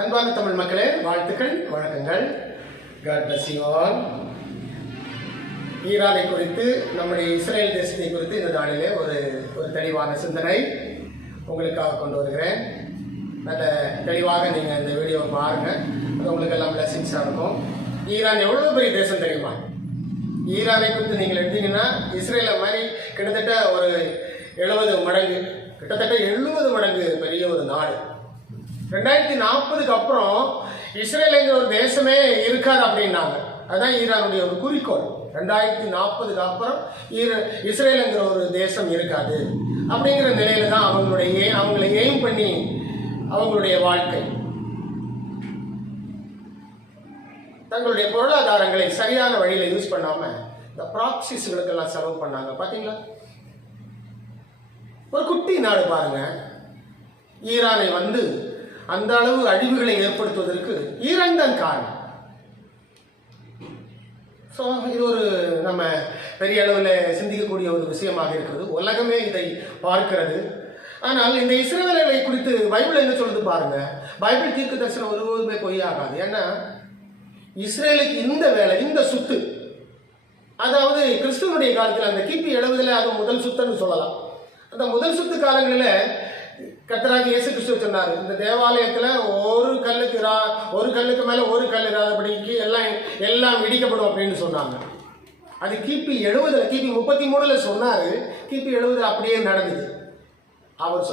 அன்பான தமிழ் மக்களே, வாழ்த்துக்கள், வணக்கங்கள். God bless you all. ஈரானை குறித்து, நம்முடைய இஸ்ரேல் தேசத்தை குறித்து இந்த நாளிலே ஒரு தெளிவான சிந்தனை உங்களுக்காக கொண்டு வருகிறேன். நல்ல தெளிவாக நீங்கள் இந்த வீடியோவை பாருங்கள். அது உங்களுக்கு எல்லாம் பிளஸிங்ஸாக இருக்கும். ஈரான் எவ்வளோ பெரிய தேசம் தெரியுமா? ஈரானை குறித்து நீங்கள் எடுத்தீங்கன்னா இஸ்ரேலை மாதிரி கிட்டத்தட்ட ஒரு 70 மடங்கு, கிட்டத்தட்ட 70 மடங்கு பெரிய ஒரு நாடு. 2040க்கு அப்புறம் இஸ்ரேலுங்கிற ஒரு தேசமே இருக்காது அப்படின்னாங்க. அதுதான் ஈரானுடைய ஒரு குறிக்கோள். 2040க்கு அப்புறம் இஸ்ரேலுங்கிற ஒரு தேசம் இருக்காது அப்படிங்கிற நிலையில தான் அவங்களை எய்ம் பண்ணி அவங்களுடைய வாழ்க்கை, தங்களுடைய பொருளாதாரங்களை சரியான வழியில யூஸ் பண்ணாம இந்த ப்ராக்சிஸ்களுக்கெல்லாம் செலவு பண்ணாங்க. பாத்தீங்களா? ஒரு குட்டி நாடு பாருங்க, ஈரானை வந்து அந்த அளவு அழிவுகளை ஏற்படுத்துவதற்கு ஈரான் தான் காரணம். ஸோ இது ஒரு நம்ம பெரிய அளவில் சிந்திக்கக்கூடிய ஒரு விஷயமாக இருக்கிறது. உலகமே இதை பார்க்கிறது. ஆனால் இந்த இஸ்ரவேலர்களை குறித்து பைபிள் என்ன சொல்லுது பாருங்க. பைபிள் தீர்க்க தரிசனம் ஒருவருமே பொய்யாகாது. ஏன்னா இஸ்ரேலுக்கு இந்த வேலை, இந்த சுத்து, அதாவது கிறிஸ்துவனுடைய காலத்தில் அந்த கிபி 70 அது முதல் சுத்துன்னு சொல்லலாம். அந்த முதல் சுத்து காலங்களில் கர்த்தராகிய இயேசு கிறிஸ்து சொன்னார், இந்த தேவாலயத்தில் ஒரு கல்லுக்கு மேலே ஒரு கல் இராதபடிக்கு எல்லாம் இடிக்கப்படும் அப்படின்னு சொன்னாங்க. அது கிபி 70, கிபி 33 சொன்னார். கிபி 70 அப்படியே நடந்தது.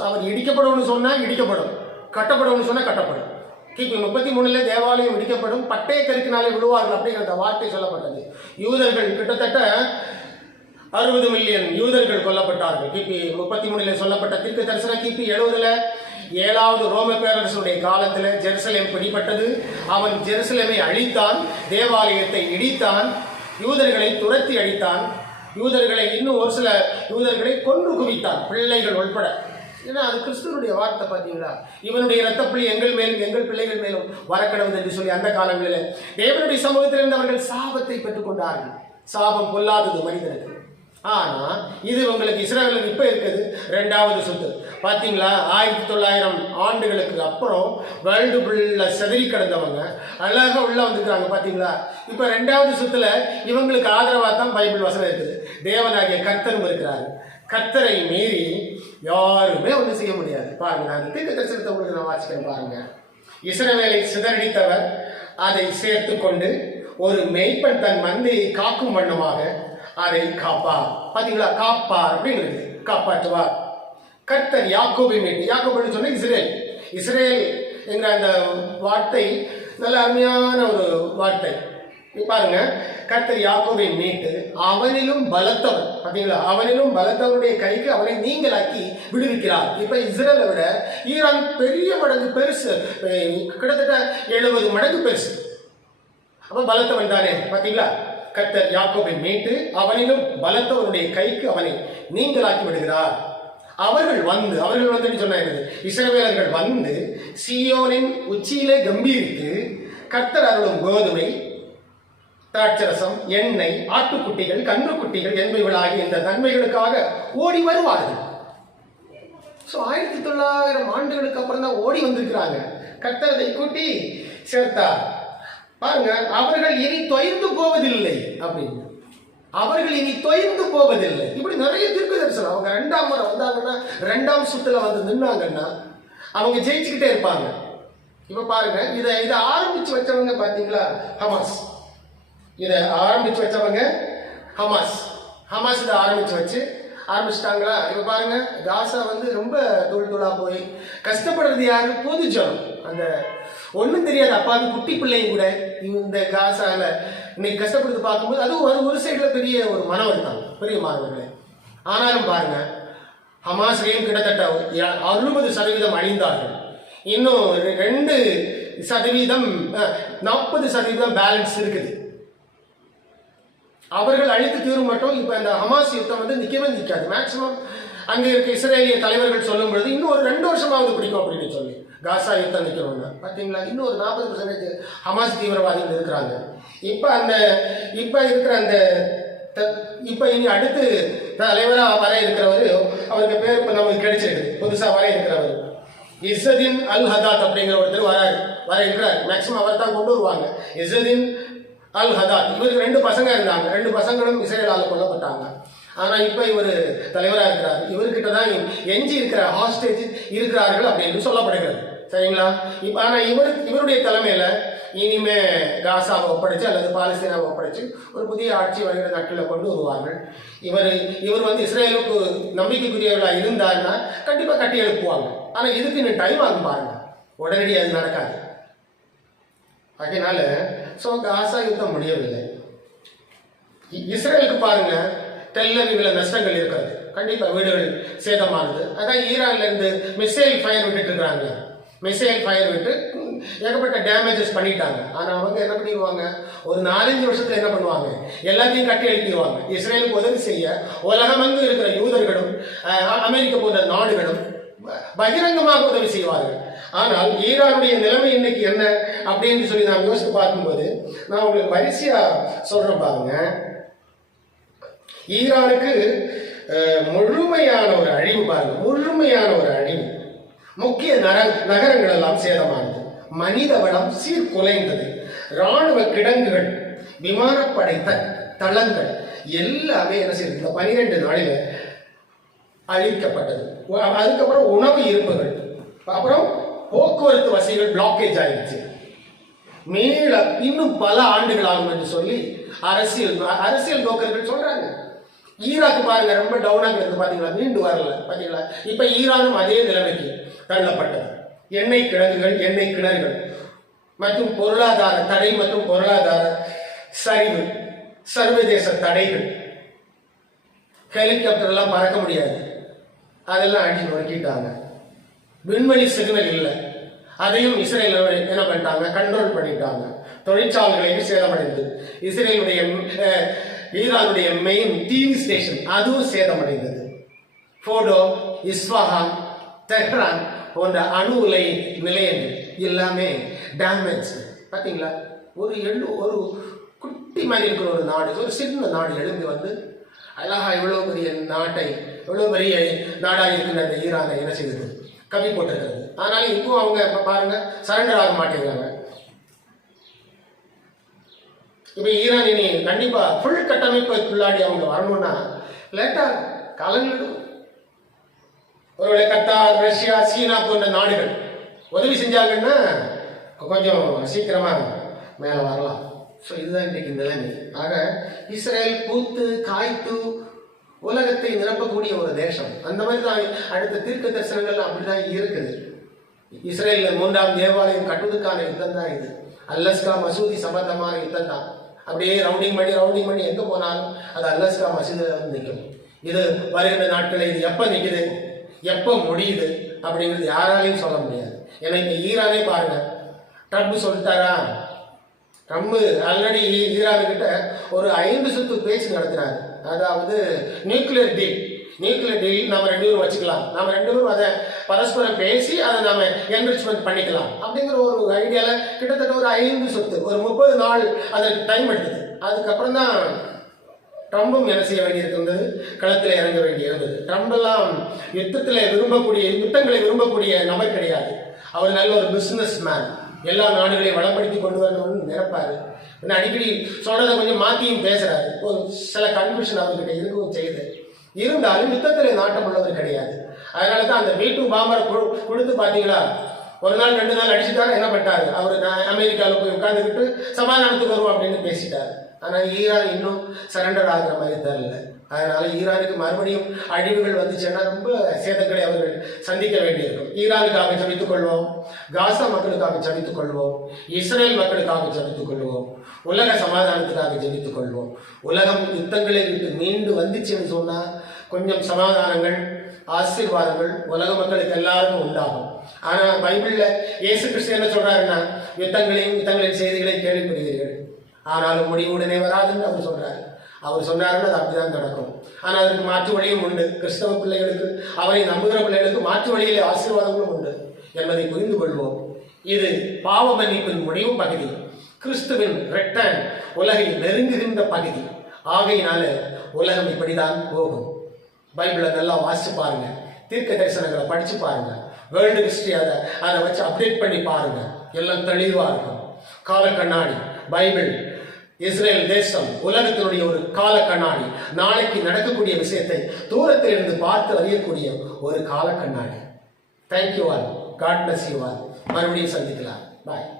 அவர் இடிக்கப்படும்னு சொன்னால் இடிக்கப்படும், கட்டப்படும்னு சொன்னால் கட்டப்படும். கிபி 33 தேவாலயம் இடிக்கப்படும், பட்டய கருக்கினாலே விடுவார்கள் அப்படிங்கிற வார்த்தை சொல்லப்பட்டது. யூதர்கள் கிட்டத்தட்ட 60 மில்லியன் யூதர்கள் கொல்லப்பட்டார்கள். கிபி 33 சொல்லப்பட்ட தீர்க்க தரிசனம் கிபி 70 7வது ரோம பேரரசுடைய காலத்தில் ஜெருசலேம் பிடிப்பட்டது. அவன் ஜெருசலேமை அழித்தான், தேவாலயத்தை இடித்தான், யூதர்களை துரத்தி அடித்தான், யூதர்களை இன்னும் ஒரு சில யூதர்களை கொன்று குவித்தான், பிள்ளைகள் உட்பட. ஏன்னா அது கிறிஸ்துவனுடைய வார்த்தை. பார்த்தீங்களா? இவனுடைய இரத்தப்பள்ளி எங்கள் மேலும் எங்கள் பிள்ளைகள் மேலும் வரக்கடவுது என்று சொல்லி அந்த காலங்களில் தேவனுடைய சமூகத்திலிருந்து அவர்கள் சாபத்தை பெற்றுக் கொண்டார்கள். சாபம் பொல்லாதது மனிதனுக்கு. ஆனா இது உங்களுக்கு இஸ்ரவேலுக்கு இப்ப இருக்குது 2வது சுத்து. பாத்தீங்களா? 1900 ஆண்டுகளுக்கு அப்புறம் வேர்ல்டு ஃபுல்லா செதறி கிடந்தவங்க அழகா உள்ள வந்துருக்காங்க. பாத்தீங்களா? இப்ப 2வது சுத்துல இவங்களுக்கு ஆதரவா தான் பைபிள் வசனம் இருக்குது. தேவனாகிய கர்த்தரும் இருக்கிறாரு. கர்த்தரை மீறி யாருமே ஒன்றும் செய்ய முடியாது. பாருங்க, நான் தீர்க்க தரிசனத்தை உங்களுக்கு நான் வாசிக்கிறேன் பாருங்க. இஸ்ரவேலை சிதறடித்தவர் அதை சேர்த்து கொண்டு ஒரு மெய்ப்பன் தன் மந்தையை காக்கும் வண்ணமாக அதை காப்பார். பாத்தீங்களா? காப்பார் அப்படிங்கிறது காப்பாற்றுவார். கர்த்தர் யாக்கோபை மீட்டு, யாக்கோபுன்னு சொன்ன இஸ்ரேல் என்கிற அந்த வார்த்தை நல்ல அருமையான ஒரு வார்த்தை. பாருங்க, கர்த்தர் யாக்கோபை மீட்டு அவனிலும் பலத்தவன், பாத்தீங்களா? அவனிலும் பலத்தவனுடைய கைக்கு அவனை நீங்களாக்கி விடுவிக்கிறார். இப்ப இஸ்ரேலை விட ஈரான் பெரிய மடங்கு பெருசு, கிட்டத்தட்ட 70 மடங்கு பெருசு. அப்ப பலத்தவன் தானே. பாத்தீங்களா? கர்த்தர் யாக்கோபை மீட்டு அவனிலும் பலத்தவனுடைய கைக்கு அவனை நீங்களாக்கி விடுகிறார். அவர்கள் வந்து சொன்ன இஸ்ரவேலர்கள் வந்து சீயோனின் உச்சியிலே கம்பீரித்து கர்த்தர் அருளும் கோதுமை, திராட்சரசம், எண்ணெய், ஆட்டுக்குட்டிகள், கன்றுக்குட்டிகள் என்பவைகளாகிய இந்த நன்மைகளுக்காக ஓடி வருவார்கள். 1900 ஆண்டுகளுக்கு அப்புறம் தான் ஓடி வந்திருக்கிறாங்க. கர்த்தர் அதை கூட்டி சேர்த்தார். பாருங்க, அவர்கள் இனி தொய்ந்து போவதில்லை அப்படின்னு. அவர்கள் இனி தொய்ந்து போவதில்லை. இப்படி நிறைய தீர்க்க தரிசனம். அவங்க 2ஆம் முறை வந்தாங்கன்னா, 2ஆம் சுத்துல வந்து நின்னாங்கன்னா அவங்க ஜெயிச்சுக்கிட்டே இருப்பாங்க. இப்ப பாருங்க, இதை ஆரம்பிச்சு வச்சவங்க பாத்தீங்களா? ஹமாஸ். இதை ஆரம்பிச்சு வச்சவங்க ஹமாஸ் இதை ஆரம்பிச்சுட்டாங்களா? இப்ப பாருங்க, காசா வந்து ரொம்ப தூளா போய் கஷ்டப்படுறது யாரு? பொது ஜனம். அந்த ஒன்றும் தெரியாது அப்பாவி குட்டி பிள்ளையும் கூட இந்த காசால இன்னைக்கு கஷ்டப்படுறது பார்க்கும்போது அது ஒரு சைடுல பெரிய ஒரு மன வருத்தம், பெரிய மாணவர்களே. ஆனாலும் பாருங்க, ஹமாஸ்லையும் கிட்டத்தட்ட 60% அழிந்தார்கள். இன்னும் 2% 40% பேலன்ஸ் இருக்குது. அவர்கள் அழித்து தீரும் மட்டும் இப்ப இந்த ஹமாஸ் யுத்தம் வந்து நிற்காது. மேக்சிமம் அங்க இருக்க இஸ்ரேலிய தலைவர்கள் சொல்லும் பொழுது இன்னும் ஒரு 2 வருஷமாவது பிடிக்கும் அப்படின்னு சொல்லி காசா யுத்தம் நிற்கிறோங்க. பார்த்தீங்களா? இன்னும் ஒரு 40% ஹமாஸ் தீவிரவாதிகள் இருக்கிறாங்க. இப்ப இனி அடுத்து தலைவராக வர இருக்கிறவர், அவருக்கு பேர் இப்ப நமக்கு கிடைச்சிருக்கு, புதுசா வர இருக்கிறவர் இஸ்ஸதீன் அல் ஹதாத் அப்படிங்கிற ஒருத்தர் வராரு. வர இருக்கிறார். மேக்சிமம் அவர் தான் கொண்டு வருவாங்க. இஸ்ரதீன் அல் ஹதாத், இவருக்கு 2 பசங்க இருந்தாங்க. 2 பசங்களும் இஸ்ரேலால் கொல்லப்பட்டாங்க. ஆனால் இப்போ இவர் தலைவராக இருக்கிறார். இவர்கிட்ட தான் எஞ்சி இருக்கிற ஹாஸ்டேஜ் இருக்கிறார்கள் அப்படின்னு சொல்லப்படுகிறது. சரிங்களா? இப்போ ஆனால் இவருடைய தலைமையில் இனிமே காசாவை ஒப்படைச்சு அல்லது பாலஸ்தீனாவை ஒப்படைச்சு ஒரு புதிய ஆட்சி வருகிற நாட்களில் கொண்டு வருவார்கள். இவர் வந்து இஸ்ரேலுக்கு நம்பிக்கைக்குரியவர்களாக இருந்தாருன்னா கண்டிப்பாக கட்டி எழுப்புவாங்க. ஆனால் இதுக்கு இன்னும் டைம் ஆகும் பாருங்க, உடனடி அது நடக்காது. அதனால காசா யுத்தம் முடியவில்லை. இஸ்ரேலுக்கு பாருங்க டெல் அவிவ்ல நஷ்டங்கள் இருக்கிறது. கண்டிப்பா வீடுகள் சேதமானது. அதான் ஈரான்ல இருந்து மிசைல் ஃபயர் விட்டுட்டு இருக்கிறாங்க. மிசைல் ஃபயர் விட்டு ஏகப்பட்ட டேமேஜஸ் பண்ணிட்டாங்க. ஆனா அவங்க என்ன பண்ணிடுவாங்க, ஒரு 4-5 வருஷத்துல என்ன பண்ணுவாங்க, எல்லாத்தையும் கட்டி எழுப்பிடுவாங்க. இஸ்ரேலுக்கு உதவி செய்ய உலகமெங்கும் இருக்கிற யூதர்களும் அமெரிக்க போன்ற நாடுகளும் பகிரங்கமாக உதவி செய்வார்கள். ஆனால் ஈரானுடைய நிலைமை இன்னைக்கு என்ன அப்படின்னு சொல்லி நான் யோசித்து பார்க்கும்போது நான் உங்களுக்கு வரிசையா சொல்றேன் பாருங்க. ஈரானுக்கு முழுமையான ஒரு அழிவு பாருங்க, முழுமையான ஒரு அழிவு. முக்கிய நகரங்கள் எல்லாம் சேதமானது, மனித வளம் சீர்குலைந்தது, இராணுவ கிடங்குகள், விமானப்படை தளங்கள் எல்லாமே என்ன செய்யுது, இந்த 12 நாளில் அழிக்கப்பட்டது. அதுக்கப்புறம் உணவு இருப்புகள், அப்புறம் போக்குவரத்து வசதிகள் பிளாக்கேஜ் ஆயிடுச்சு. மேல இன்னும் பல ஆண்டுகள் ஆகும் என்று சொல்லி அரசியல் நோக்கர்கள் சொல்றாங்க. ஈராக்கு பாருங்க ரொம்ப டவுனாக இருக்கு பாத்தீங்களா, மீண்டு வரல பாத்தீங்களா. இப்ப ஈரானும் அதே நிலைமைக்கு தள்ளப்பட்டது. எண்ணெய் கிடங்குகள், எண்ணெய் கிணறுகள் மற்றும் பொருளாதார தடை மற்றும் பொருளாதார சரிவு, சர்வதேச தடைகள், ஹெலிகாப்டர் எல்லாம் பறக்க முடியாது, அதெல்லாம் அடிச்சு நொறுக்கிட்டாங்க. விண்வெளி சிக்னல் இல்லை, அதையும் இஸ்ரேல் என்ன பண்ணிட்டாங்க, கண்ட்ரோல் பண்ணிட்டாங்க. தொழிற்சாலைகளையும் சேதமடைந்தது. ஈரானுடைய மெயின் டிவி ஸ்டேஷன் அதுவும் சேதமடைந்தது. போடோ, இஸ்வாஹான், தெஹ்ரான் போன்ற அணு உலை நிலையங்கள் எல்லாமே டேமேஜ். பார்த்தீங்களா, ஒரு குட்டி மாதிரி இருக்கிற ஒரு நாடு, ஒரு சின்ன நாடு எழுந்து வந்து அழகா இவ்வளவு பெரிய நாட்டை, இவ்வளவு பெரிய நாடாக இருக்கின்ற அந்த ஈரானை என்ன செய்தது, கவி போட்டிருக்கிறது. ஆனாலும் இப்போ அவங்க பாருங்க சரண்டர் ஆக மாட்டேங்கிறாங்க. இப்ப ஈரான் இனி கண்டிப்பா ஃபுல் கட்டமைப்புக்குள்ளாடி அவங்க வரணும்னா லேட்டா காலங்கள். ஒருவேளை கத்தார், ரஷ்யா, சீனா போன்ற நாடுகள் உதவி செஞ்சாங்கன்னா கொஞ்சம் சீக்கிரமா மேல வரலாம். ஸோ இதுதான் இன்றைக்கு நிலைமை. ஆக இஸ்ரேல் பூத்து காய்த்து உலகத்தை நிரப்பக்கூடிய ஒரு தேசம். அந்த மாதிரி தான் அடுத்த தீர்க்க தரிசனங்கள் அப்படிதான் இருக்குது. இஸ்ரேலில் 3ஆம் தேவாலயம் கட்டுவதற்கான யுத்தம் தான் இது. அல்லஸ்கா மசூதி சம்பந்தமான யுத்தம் தான். அப்படியே ரவுண்டிங் பண்ணி எங்க போனாலும் அது அல்லஸ்கா மசூதியில் நிற்கும். இது வருகின்ற நாட்களில் இது எப்போ நிற்குது, எப்போ முடியுது அப்படிங்கிறது யாராலையும் சொல்ல முடியாது. ஏன்னா இங்க ஈரானே பாருங்க, ட்ரம்ப் சொல்லிட்டாரா, ட்ரம்ப் ஆல்ரெடி ஈரானுக்கிட்ட ஒரு 5 சுத்து பேச்சு நடத்தினாரு. அதாவது நியூக்ளியர் டீல் நம்ம 2 பேரும் வச்சுக்கலாம், நம்ம 2 பேரும் அதை பரஸ்பரம் பேசி அதை நாம என்ரிச்மெண்ட் பண்ணிக்கலாம் அப்படிங்கிற ஒரு ஐடியால கிட்டத்தட்ட ஒரு 5 சுத்து, ஒரு 30 நாள் அதற்கு டைம் எடுத்தது. அதுக்கப்புறம் தான் ட்ரம்பும் என்ன செய்ய வேண்டியிருந்தது, களத்தில் இறங்க வேண்டியிருந்தது. ட்ரம்ப் எல்லாம் யுத்தங்களை விரும்பக்கூடிய நபர் கிடையாது. அவர் நல்ல ஒரு பிசினஸ் மேன், எல்லா நாடுகளையும் வளப்படுத்தி கொண்டு வரணும்னு நினைப்பாரு. அடிக்கடி சொல்றதை கொஞ்சம் மாத்தியும் பேசுறாரு. ஒரு சில கன்ஃபியூஷன் அவர்கிட்ட இருக்கவும் செய்யுது. இருந்தாலும் யுத்தத்தில் நாட்டம் உள்ளவர் கிடையாது. அதனால தான் அந்த V2 பாம்பரை கொடுத்து பார்த்தீங்களா, ஒரு நாள் 2 நாள் அடிச்சுட்டாரு. என்ன பண்ணிட்டாரு, அவர் அமெரிக்காவில் போய் உட்கார்ந்துக்கிட்டு சமாதானத்துக்கு வருவோம் அப்படின்னு பேசிட்டாரு. ஆனால் ஈரான் இன்னும் சரண்டர் ஆகிற மாதிரி தெரியல. அதனால ஈரானுக்கு மறுபடியும் அழிவுகள் வந்துச்சுன்னா ரொம்ப சேதங்களை அவர்கள் சந்திக்க வேண்டியிருக்கும். ஈரானுக்காக ஜபித்துக் கொள்வோம், காசா மக்களுக்காக ஜபித்துக் கொள்வோம், இஸ்ரேல் மக்களுக்காக ஜபித்துக் கொள்வோம், உலக சமாதானத்துக்காக ஜபித்துக் கொள்வோம். உலகம் யுத்தங்களை விட்டு மீண்டு வந்துச்சுன்னு சொன்னா கொஞ்சம் சமாதானங்கள், ஆசீர்வாதங்கள் உலக மக்களுக்கு எல்லாருக்கும் உண்டாகும். ஆனா பைபிள்ல இயேசு கிறிஸ்து என்ன சொல்றாருன்னா, யுத்தங்களின் செய்திகளையும் கேள்விப்படுவீர்கள், ஆனாலும் முடிவுடனே வராதுன்னு அவர் சொல்றாரு. அவர் சொன்னாருன்னு அது அப்படிதான் நடக்கும். ஆனால் அதற்கு மாற்று வழியும் உண்டு. கிறிஸ்தவ பிள்ளைகளுக்கு, அவரை நம்புகிற பிள்ளைகளுக்கு மாற்று வழியிலே ஆசீர்வாதங்களும் உண்டு என்பதை புரிந்து கொள்வோம். இது பாவ மன்னிப்பின் முடிவு பகுதி, கிறிஸ்துவின் ரிட்டர்ன் உலகை நெருங்குகின்ற பகுதி. ஆகையினால உலகம் இப்படிதான் போகும். பைபிளை நல்லா வாசிச்சு பாருங்க, தீர்க்க தரிசனங்களை படிச்சு பாருங்க. வேர்ல்டு ஹிஸ்டரி அதை வச்சு அப்டேட் பண்ணி பாருங்க, எல்லாம் தெளிவாக இருக்கும். கால கண்ணாடி பைபிள், இஸ்ரேல் தேசம் உலகத்தினுடைய ஒரு கால கண்ணாடி, நாளைக்கு நடக்கக்கூடிய விஷயத்தை தூரத்தில் இருந்து பார்த்து அறியக்கூடிய ஒரு கால கண்ணாடி. Thank you all, God bless you all. மறுபடியும் சந்திக்கலாம். பாய்.